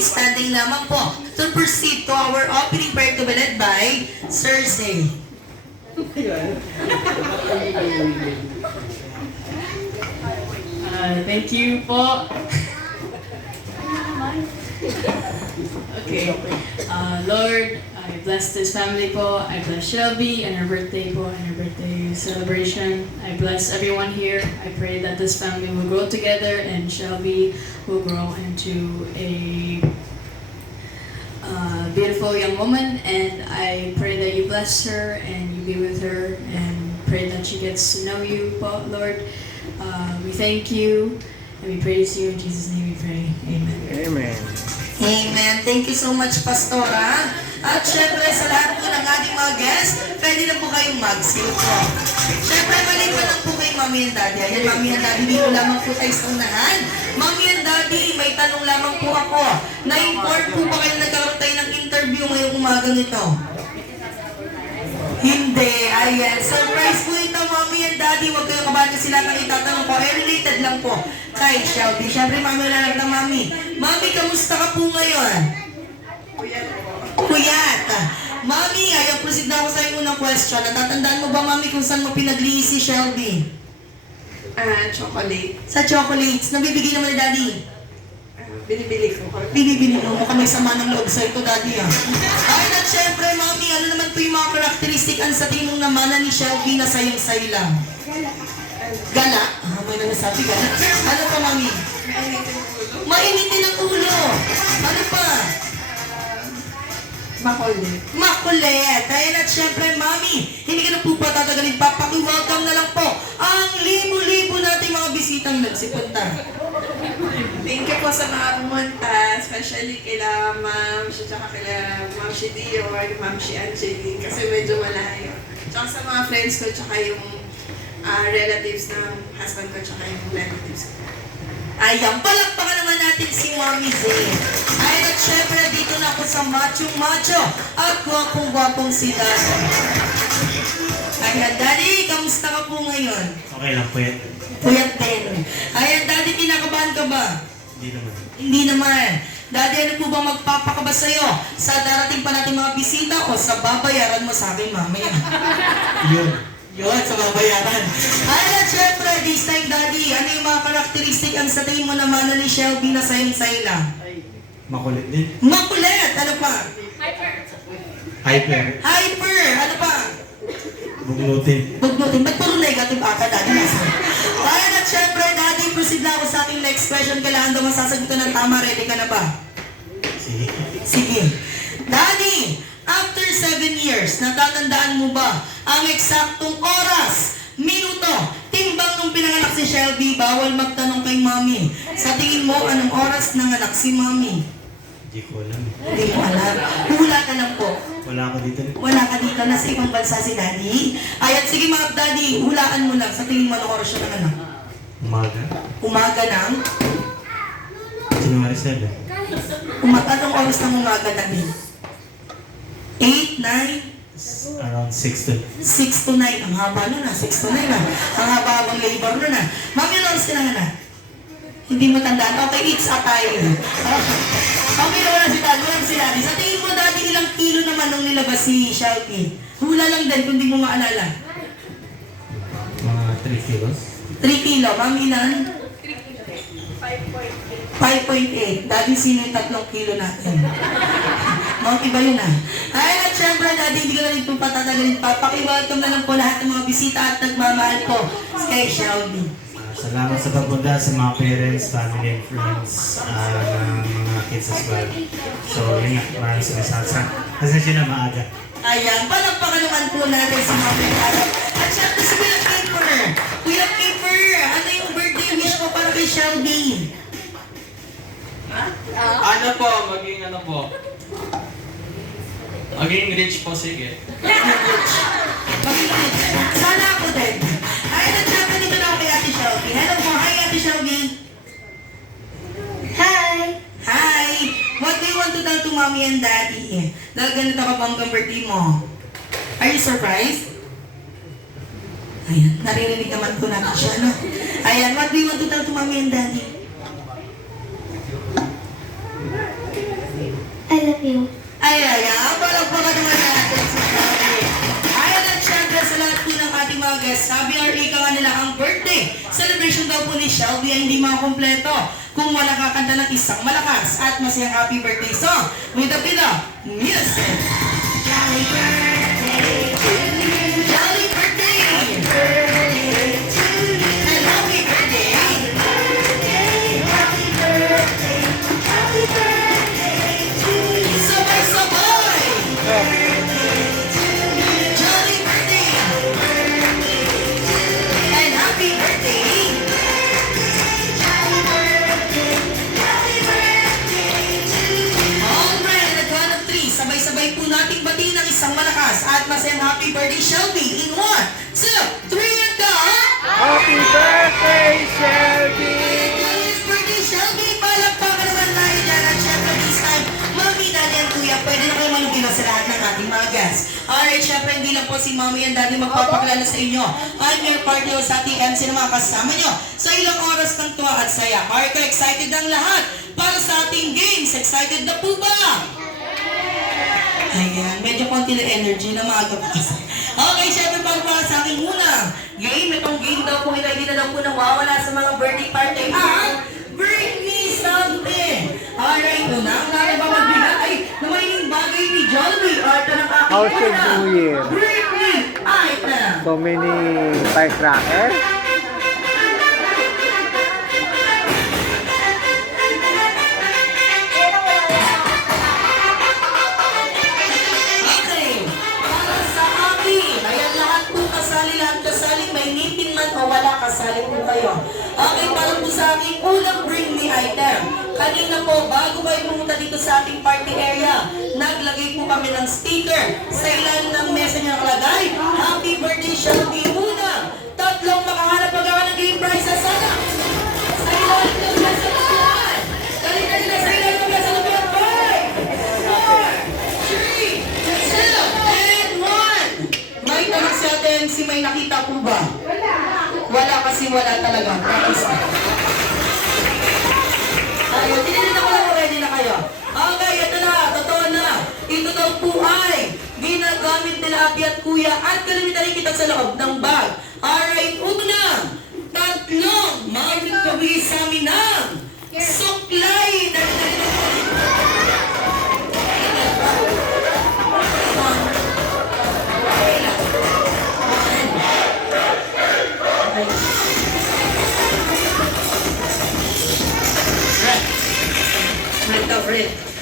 standing lamang po to proceed to our opening prayer to be led by Cersei. Thank you po. Okay. Lord, I bless this family po. I bless Shelby and her birthday po and her birthday celebration. I bless everyone here. I pray that this family will grow together and Shelby will grow into a beautiful young woman. And I pray that you bless her and you be with her and pray that she gets to know you po, Lord. We thank you and we praise you. In Jesus' name we pray. Amen. Amen. Amen. Thank you so much, Pastora. At syempre, sa lahat po ng ating mga guests, pwede na po kayong mag-seal po. Syempre, maliban lang po kay Mommy and Daddy. Ayan, Mommy and Daddy, dito lamang po tayo sa unahan. Mommy and Daddy, may tanong lamang po ako. Na-inform po ba kayo nagkaroon tayo ng interview ngayong umaga nito? Hindi. Ayan. Surprise po ito, Mommy and Daddy. Huwag kayong kabahan kasi lahat ng itatanong ko. Related lang po kay Shelby. Siyempre, Mami, wala lang ng Mami. Mami, kamusta ka po ngayon? Kuyat. Mami, ayaw proceed na ako sa iyong unang question. Natatandaan mo ba, Mami, kung saan mo pinaglihi si Shelby? Chocolate. Sa chocolates. Nabibigay naman ni Daddy. Binibili ko. Binibili mo. Mukhang may sama ng loob sa ito, Daddy. Ay, at syempre, Mami, ano naman po yung mga karakteristik ang sa tingin ng namana ni Shelby na sayang-say lang? Gala? Ah, may nanasabi gala. Ano pa, Mami? Mainitin ang ulo. Ano pa? Makulit. Makulit. Ayan at syempre, Mami, hindi ka na po patatagalin pa. Paki-welcome na lang po ang libo-libo nating mga bisitang nagsipunta. Thank you po sa mga pumunta, especially kila Ma'am, tsaka kila Ma'am Shidio or Ma'am Shi Angeli, kasi medyo malayo. Tsaka sa mga friends ko, tsaka yung relatives ng husband ko, tsaka yung relatives ko. Ayan, palakpakan naman natin si Mami Zay. Ayan at syempre, dito na ako sa macho-macho at gwapong-gwapong si Daddy. Ayan, Daddy, kamusta ka po ngayon? Okay lang po yan. Puyat din. Ayan, Daddy, kinakabahan ka ba? Hindi naman. Hindi naman. Daddy, ano po bang magpapakaba sa'yo sa darating pa natin mga bisita o sa babayaran mo sa akin mamaya? Yun. Yun, sa babayaran. Ay, at syempre, this time, Daddy, ano yung mga karakteristik ang sa tingin mo naman ni Shelby na sayang-say lang? Makulit din. Makulit! Ano pa? Hyper. Hyper! Ano pa? Bugnutin. Bugnutin. Ba't puro negative ata, Daddy? Ay, at syempre, Daddy, proceed na ako sa ating next question. Kailangan daw masasagutan ng tama. Ready ka na ba? Sige. Sige. Daddy, after 7 years, natatandaan mo ba ang eksaktong oras, minuto, timbang nung pinanganak si Shelby? Bawal magtanong kay Mami. Sa tingin mo, anong oras nanganak si Mami? Hindi ko alam. Hindi mo alam. Hula ka lang po. Wala ako dito. Wala ka dito. Nasa ibang bansa si Daddy. Ayan, sige mga Daddy, hulaan mo lang. Sa tingin mo, anong oras siya nanganak? Umaga. Umaga ng? January 7. Anong oras ng umaga, Daddy? 8, 9? Around 6 to. 6 to 9. Ang haba nun 6 to 9 Ang haba-habang labor nun Mami, ano oras ka na? Hindi mo tandaan. Okay, it's a time. Okay, wala si Daddy. Wala si Daddy. Sa tingin mo, Daddy, ilang kilo naman nung nilabas si Shelby? Hula lang din kung di mo maalala. Mga 3 kilos. 3 kilo. Mami, ilan? 5.8. Daddy, sino yung 3 kilo natin? Mga iba yun Ayun at syempre, Daddy, hindi ko na rin po patatagalin pa. Paki-welcome na lang po lahat ng mga bisita at nagmamahal po kay Shelby. Salamat sa pagpunta sa mga parents, family, and friends, ng mga kids as well. So, yun nga, maraming sumasasa. Pasensya na maaga. Ayan, palakpakan naman po natin si Mami Carol. At syempre si Kuya Kiefer. Kuya Kiefer, ano yung birthday wish mo para kay Shelby? Ano po, maging ano po? Maging rich po, sige. Sana ako din. Ayun at syempre dito na ako kay Ate Shelby. Hello po, hi Ate Shelby. Hi! Hi! What do you want to tell to Mommy and Daddy? Dahil ganito ka bang birthday mo? Are you surprised? Ayan, naririnig naman po natin siya, no? Ayan, what do you want to tell to Mommy and Daddy? you. Ay, palagpakan naman natin si Shelby. Ayan at syempre sa lahat po ng ating mga guests, sabi or ika nga nila ang birthday celebration daw po ni Shelby ay hindi makakompleto kung wala kakanta ng isang malakas at masayang happy birthday song with the music. Jolly birthday to you. Jolly birthday! Happy birthday to you. And happy birthday! Happy birthday. Happy birthday to you. Sabay-sabay! Birthday to you. Jolly birthday! And happy birthday! Happy birthday. Happy birthday to you. Alright, at the count of 3, sabay-sabay po nating batiin ng isang malakas at masayang happy birthday Shelby in 1, 2, 3 and go! Happy birthday, Shelby! Happy birthday Shelby! Palakpakan naman tayo dyan at syempre this time, Mami, Daddy and Kuya, pwede na kayo malugin sa lahat ng ating mga guests. Alright, syempre hindi lang po si Mami and Daddy magpapakilala sa inyo. I'm your partner sa ating MC na mga kasama nyo sa ilang oras ng tuwa at saya. Alright, excited ang lahat para sa ating games. Excited na po ba? Ayan, medyo konti na energy na maaga pa kasi. Okay, syempre para sa aking unang game. Itong game daw po, hindi na daw po nawawala sa mga birthday party at Bring Me Something! Alright, unang kaya ba magbigay ay namayining bagay ni Jollibee at ng aking How's your unang New Year? Bring Me item! So many firecrackers? Okay, para sa akin, ayan lahat po kasali, may ngipin man o wala, kasali po kayo. Okay, para po sa aking unang Bring Me item. Kanina po, bago kayo pumunta dito sa ating party area, naglagay po kami ng sticker sa ilalim ng mesa niya nakalagay, Happy Birthday Shelby Una! Tatlong makahanap pagkawa ng game prizes sana! Sa ilalim ng mesa na yan! Dali-dali na sa ilalim ng mesa na yan! 5, 4, 3, 2, and 1! May tanong si atin, si may nakita po ba? Wala kasi wala talaga. Tapos na. Ayun, tinanong ko lang, ready na kayo. Okay, ito na, totoo na. Ito daw po ay ginagamit nila ate at kuya at kalimitan rin kita sa loob ng bag. Alright, una, tatlong mga nagpabigay sa amin ng suklay. Red.